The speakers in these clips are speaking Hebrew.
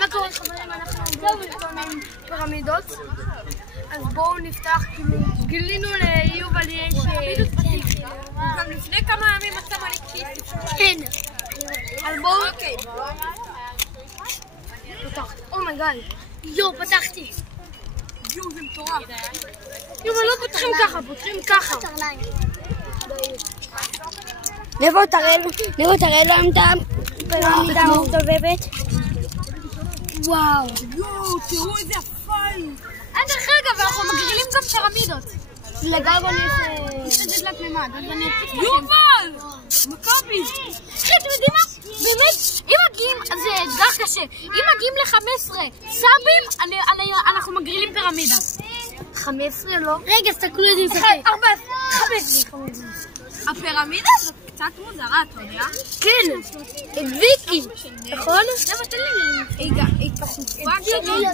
מה קורה חברים, אנחנו מתכוננים פירמידות, אז בואו נפתח, כאילו גילינו ליובל יש גם לפני כמה ימים מצא מלכיס. כן, אז בואו פתח, אומייגאד, יו פתחתי, יו זה מטורף. יו לא פותחים ככה, פותחים ככה. נבוא תראה להם את הפירמידה המסתובבת. וואו, יו, תראו איזה יפיים. דרך אגב, אנחנו מגרילים גם פירמידות. לגלגון יש את זה תלת מימד, אז אני אציג לכם. יובל! מכבי! אחי, אתם יודעים מה? באמת, אם מגיעים, זה אתגר קשה. אם מגיעים ל-15 סאבים, אנחנו מגרילים פירמידה. 15 לא? רגע, סתכלו את זה. 15. הפירמידה הזאת קצת מוזרה, אתה יודע? כן, את ויקי, נכון? למה תן לי? היא כחופה שלי.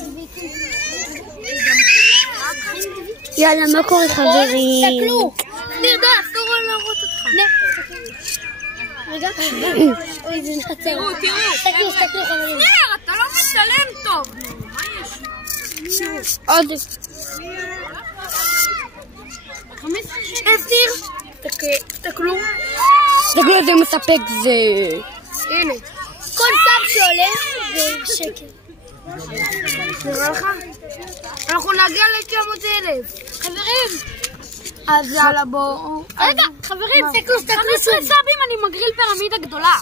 יאללה, מה קורה חברים? תסתכלו, נרדה, אסור להראות אותך. רגע, אוי זה נחצר. תראו. תסתכלו חברים. נר, אתה לא מצלם טוב. מה יש? עוד. אסתיר, תסתכלו. תסתכלו איזה מספק זה. הנה, כל סאב שעולה זה שקל. נראה לך? אנחנו נגיע ל-900,000. חברים. אז יאללה בואו. רגע, חברים, תסתכלו. 15 סאבים אני מגריל פירמידה גדולה.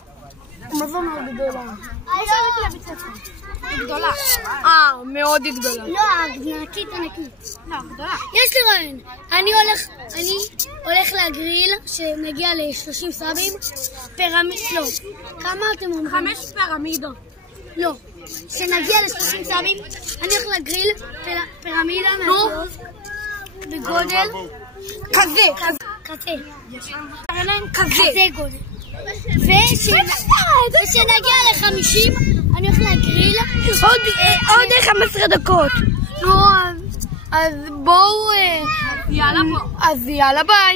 מה זה מאוד גדולה? היא גדולה. מאוד גדולה. לא, ענקית. לא, גדולה. יש לי רעיון. אני הולך להגריל שנגיע ל-30 סאבים. לא. כמה אתם אומרים? 5 פירמידות. לא. שנגיע ל-30 סאבים, אני הולך להגריל פירמידה מהגדול. בגודל כזה. כזה גודל. ושנגיע ל-50, אני הולך להגריל עוד 15 דקות. נו, אז בואו. יאללה בוא. אז יאללה ביי.